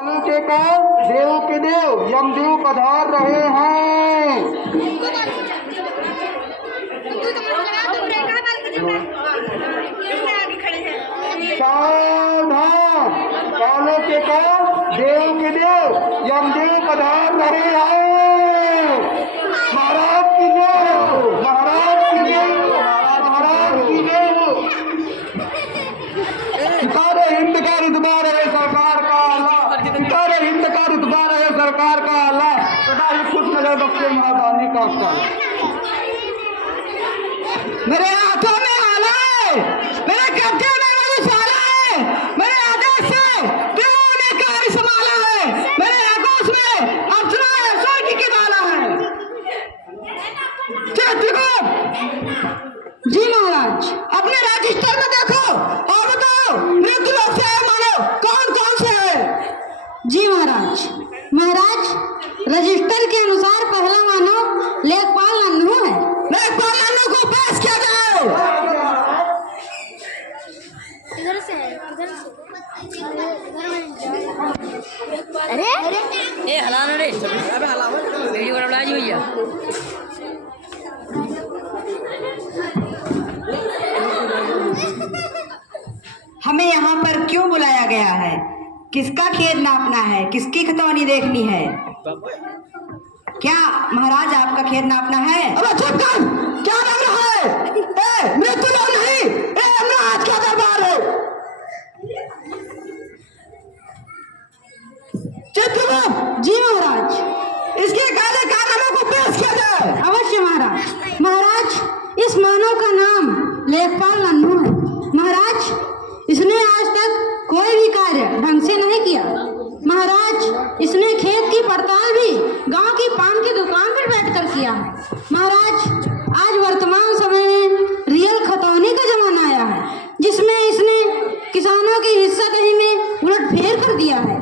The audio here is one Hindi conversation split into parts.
के देव के देव यमदेव पधार रहे हैं। सावधान, कालों के देव के देव यमदेव पधार रहे हैं। महाराज की जय, महाराज की जय, महाराज की जय। सितारे हिंद का रुतबा रहे सरकार का अल्लाह, सितारे हिंद का रुतबा रहे सरकार का अल्लाह, सदा ही खुश नजर बख्शे महादानी का अल्लाह। मेरे हाथों में आला है, मेरे कब्जे में मधुशाला है, मेरे आदेश से देवों ने कार्य संभाला है, मेरे आगोश में अप्सरा है, स्वर्ग की बाला है। जी महाराज, अपने रजिस्टर में देखो और बताओ मृत्यु लोक से आए मानो कौन कौन से है। जी महाराज, महाराज रजिस्टर के अनुसार पहला मानव लेखपाल नन्हू है। लेखपाल नन्हू को पेश किया जाए। इधर से अरे ए हलाना रे, अबे हलाओ वीडियो बना जी भैया। हमें यहाँ पर क्यों बुलाया गया है? किसका खेत नापना है? किसकी खतौनी देखनी है? क्या महाराज आपका खेत नापना है? अबे चुप कर, क्या लग रहा है? मृत्यु लोक नहीं, यमराज का दरबार है। चित्रगुप्त जी महाराज, इसके काले कारनामों को पेश किया जाए। अवश्य महाराज। महाराज, इस मानव का नाम लेखपाल नन्हू है। महाराज, इसने आज तक कोई भी कार्य ढंग से नहीं किया। महाराज, इसने खेत की पड़ताल भी गांव की पान की दुकान पर बैठकर किया है। महाराज, आज वर्तमान समय में रियल खतौनी का जमाना आया है, जिसमें इसने किसानों की हिस्सादही में उलटफेर कर दिया है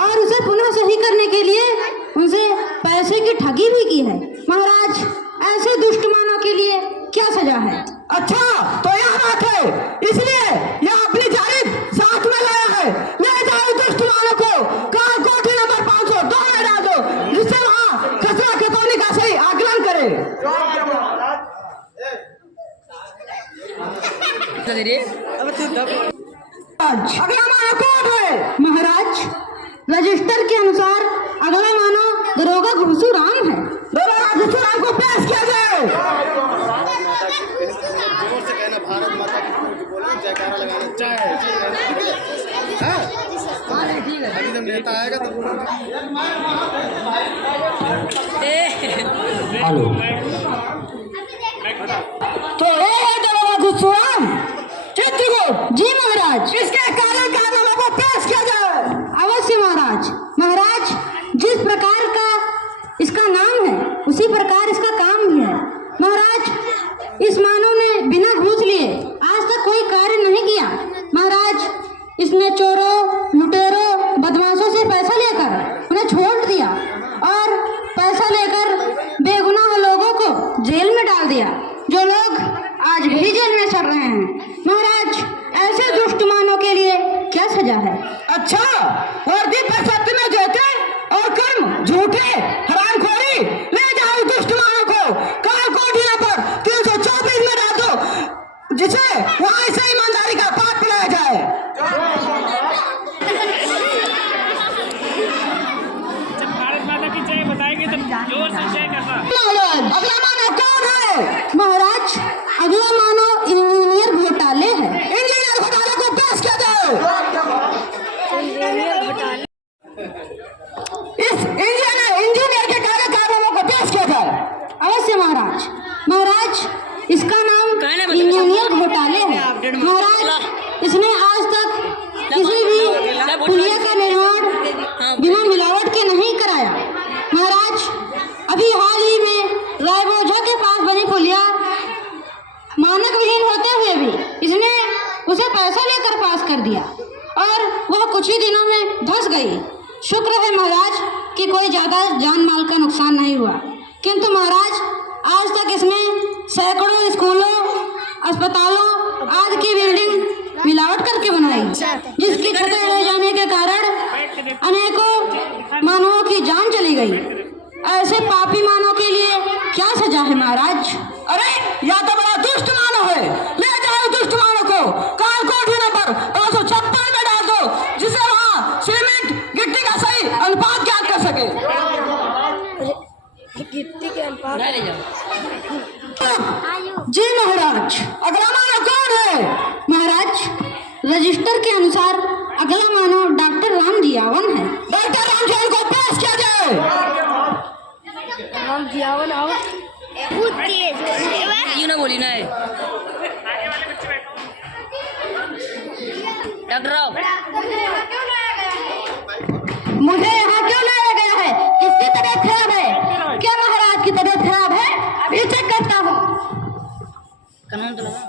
और उसे पुनः सही करने के लिए उनसे पैसे की ठगी भी की है। महाराज, ऐसे दुष्ट मानव के लिए क्या सजा है? अच्छा, तो यह बात है, इसलिए यह अपनी जानिब साथ में लाया है। ले जाओ दुष्ट मानव को काल कोठी नंबर 502 में डाल दो, जिससे वहाँ खसरा खतौनी का सही आकलन करे। अगला मानव कौन है? महाराज, रजिस्टर के अनुसार अगला मानव दरोगा घुसू राम है। दरोगा घुसू राम को पेश किया जाए। जोर से कहना भारत माता की बोलो, जयकारा लगाना चाहे। अभी जब नेता आएगा तो हेलो, तो ये है दरोगा घुसू राम। चित्रगुप्त जी महाराज, इसके काले कारनामों को पेश किया जाए। अवश्य महाराज। महाराज, जिस प्रकार का इसका नाम है उसी प्रकार इसका काम भी है। महाराज, इस मानव ने बिना घूस लिए आज तक कोई कार्य नहीं किया। महाराज, इसने चोरों, लुटेरों, बदमाशों से पैसा लेकर उन्हें छोड़ दिया और पैसा लेकर बेगुनाह लोगों को जेल में डाल दिया, जो लोग आज भी जेल में सड़ रहे हैं। महाराज, ऐसे दुष्ट मानव के लिए क्या सजा है? अच्छा, वर्दी पर सत्य में जयते और कर्म झूठे हरामखोरी। ले जाओ दुष्ट मानव को काल कोठी पर 324 में डाल दो, जिसे वहाँ से ईमानदारी का पाठ पढ़ाया जाए। जब भारत माता की जय बताएंगे तब जोर से जय करना। अगला मानव कौन है? महाराज, अगला मानव इंजीनियर घोटाले है। इंजीनियर घोटाले को पेश किया जाए। इस इंजीनियर के काले कारनामों को पेश किया जाए। अवश्य महाराज। महाराज, इसका नाम इंजीनियर घोटाले है। महाराज, इसने आज तक किसी भी पुलिया का निर्माण बिना मिलावट के नहीं कराया। महाराज, अभी हाल ही में रायबोझा के पास बनी पुलिया मानक विहीन होते हुए भी इसने उसे पैसा लेकर पास कर दिया और वह कुछ ही दिनों में धंस गई। शुक्र है महाराज कि कोई ज्यादा जान माल का नुकसान नहीं हुआ, किंतु महाराज आज तक इसमें सैकड़ों स्कूलों, अस्पतालों आदि की बिल्डिंग मिलावट करके बनाई, जिसकी छतें रह जाने के कारण अनेकों मानवों की जान चली गई। ऐसे पापी मानव के लिए क्या सजा है महाराज? अरे या तो बड़ा दुष्ट मानव है, ले जाओ दुष्ट मानव को काल कोठी नंबर 256 में डाल दो, जिसे वहाँ सीमेंट गिट्टी का सही अनुपात ज्ञात कर सके। उठाए ले जाओ। जी महाराज। अगला मानव कौन है? महाराज, रजिस्टर के अनुसार अगला मानव डॉक्टर राम जियावन है। डॉक्टर रामचंद्र को पेश किया जाए। यूं ना बोली ना है। डॉक्टर राव, मुझे यहाँ क्यों लाया गया है? किसकी तबीयत खराब है? क्या महाराज की तबीयत खराब है? अभी चेक करता हूँ। कानून तो लगा।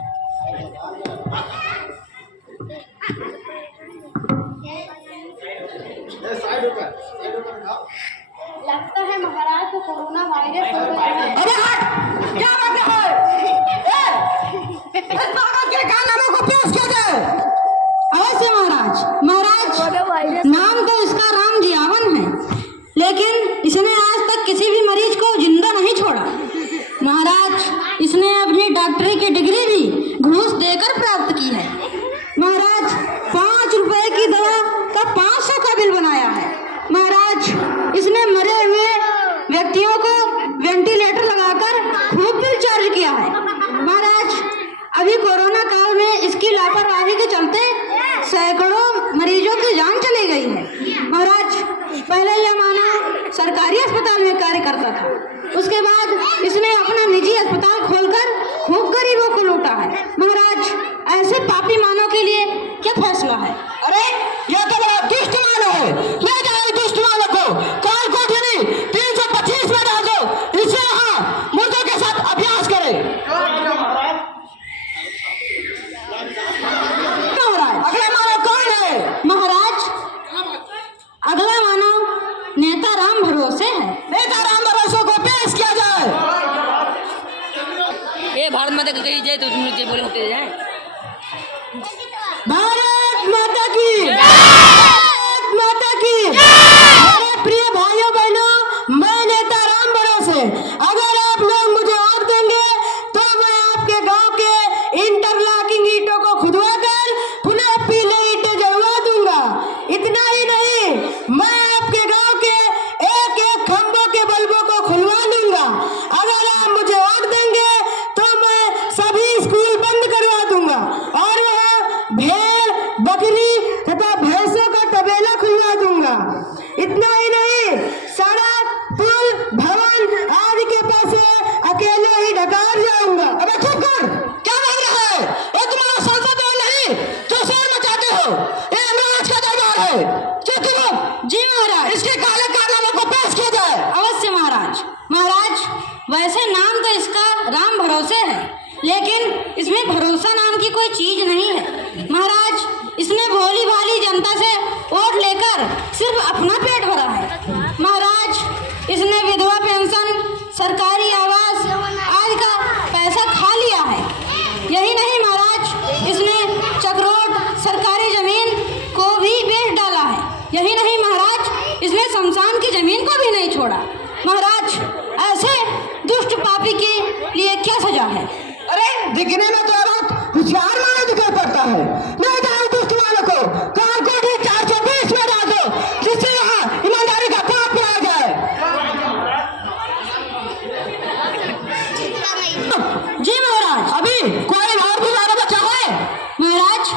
लगता है महाराज को कोरोना वायरस हो गया है। अरे हट, क्या बात है? इस पागल के कारनामे को पेश किया जाए। अवश्य महाराज। महाराज, नाम तो इसका राम जियावन है, लेकिन इसने आज तक किसी भी मरीज को जिंदा नहीं छोड़ा। महाराज, इसने अपनी डॉक्टरी की डिग्री भी घूस देकर प्राप्त की है। महाराज, 5 रुपए की दवा का 500 का बिल बनाया है। महाराज, इसने मरे हुए व्यक्तियों को वेंटिलेटर लगाकर खूब बिल चार्ज किया है। महाराज, अभी कोरोना काल में इसकी लापरवाही के चलते सैकड़ों मरीजों की जान चली गई है। महाराज, पहले यह मानव सरकारी अस्पताल में कार्य करता था, उसके बाद इसने अपना निजी अस्पताल खोलकर खूब गरीबों को लूटा है। महाराज, ऐसे पापी मानव के लिए क्या फैसला है? अरे यह तो बड़ा दुष्ट मानव है, ले जाओ दुष्ट मानव को काल कोठरी 325 में डाल दो, इसे यहाँ मुर्दों के साथ अभ्यास करे। अगला मानव कौन है? महाराज, अगला मानव नेता राम भरोसे है। नेता राम भरोसे को पेश किया जाए। ये भारत माता की कही जाए तो तुम लोग जो बोले होते जाए। भारत माता की, भारत माता की। मेरे प्रिय भाइयों बहनों, मैं नेता राम भरोसे, अगर आप लोग मुझे वोट देंगे तो मैं आपके गांव के इंटरलॉकिंग ईंटों को खुदवा कर पुनः पीले ईंटें जड़वा दूंगा। इतना ही नहीं, मैं आपके गांव के एक एक खंभों के बल्बों को खुलवा लूंगा। अगर आप मुझे वोट देंगे तो मैं सभी स्कूल बंद करवा दूंगा और वहाँ भेड़, बकरी तथा भैंसों का तबेला खुलवा दूंगा। इतना ही नहीं, सड़क, पुल, भवन आदि के पैसे अकेले ही ढकार जाऊंगा। अबे चुप कर, क्या बोल रहा है? ये तुम्हारा संसद भवन नहीं जो शोर मचाते हो, ये अंग्रेज का दरबार है। चुप करो। जी महाराज। इसके काले कारनामे को पेश किया जाए। अवश्य महाराज। महाराज, वैसे नाम तो इसका राम भरोसे है, लेकिन इसमें भरोसा नाम की कोई चीज नहीं है। महाराज, इसने भोली भाली जनता से वोट लेकर सिर्फ अपना पेट भरा है। महाराज, इसने विधवा पेंशन, सरकारी आवास आदि का पैसा खा लिया है। यही नहीं महाराज, इसने चक्रोट सरकारी जमीन को भी बेच डाला है। यही नहीं महाराज, इसने शमशान की जमीन को भी नहीं छोड़ा। महाराज, ऐसे दुष्ट पापी के लिए क्या सजा है? अरे दिखने में तो बहुत होशियार मानव दिखाई पड़ता है। मैं जाऊँ दुष्ट मानव को काल कोठी 420 में डाल दो, जिससे यहाँ ईमानदारी का पाप किया जाए। जी महाराज। अभी कोई और भी मानव बचा है? महाराज,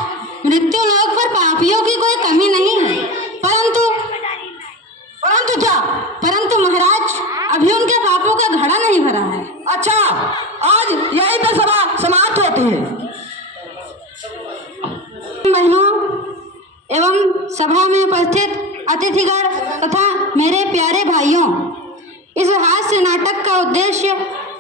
मृत्यु लोक पर पापियों की कोई कमी नहीं है, परंतु परंतु क्या? महाराज, अभी उनके पापों का घड़ा नहीं भरा है। अच्छा, आज यही पे सभा समाप्त होती है। बहनों एवं सभा में उपस्थित अतिथिगण तथा मेरे प्यारे भाइयों, इस हास्य नाटक का उद्देश्य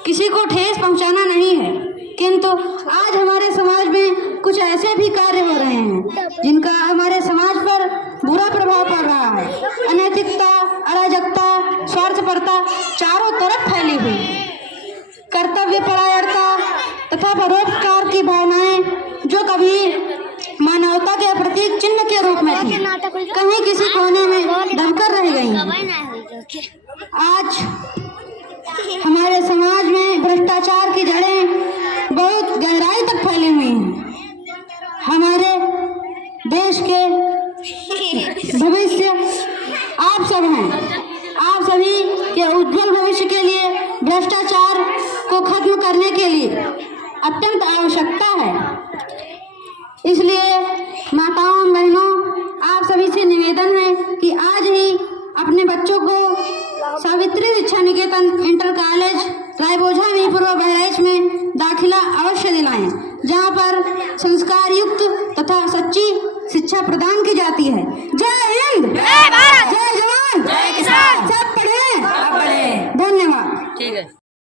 किसी को ठेस पहुंचाना नहीं है, किंतु आज हमारे समाज में कुछ ऐसे भी कार्य हो रहे हैं जिनका हमारे समाज पर बुरा प्रभाव पड़ रहा है। अनैतिकता, अराजकता, स्वार्थपरता चारों तरफ फैली हुई है। कर्तव्य परायणता तथा परोपकार की भावनाएं जो कभी मानवता के प्रतीक चिन्ह के रूप में थी, कहीं किसी कोने में दबकर रह गई हैं। आज हमारे समाज में भ्रष्टाचार की जड़ें बहुत गहराई तक फैली हुई हैं। हमारे देश के भविष्य आप सब हैं। आप सभी के उज्जवल भविष्य के लिए भ्रष्टाचार को खत्म करने के लिए अत्यंत आवश्यकता है। इसलिए माताओं बहनों, आप सभी से निवेदन है कि आज ही अपने बच्चों को सावित्री शिक्षा निकेतन इंटर कॉलेज रायबोझा मीरपुर व बहराइच में दाखिला अवश्य दिलाएं, जहां पर संस्कार युक्त तथा सच्ची शिक्षा प्रदान की जाती है। जय हिंद, जय जवान, जय किसान, सब पढ़ें। धन्यवाद। ठीक है।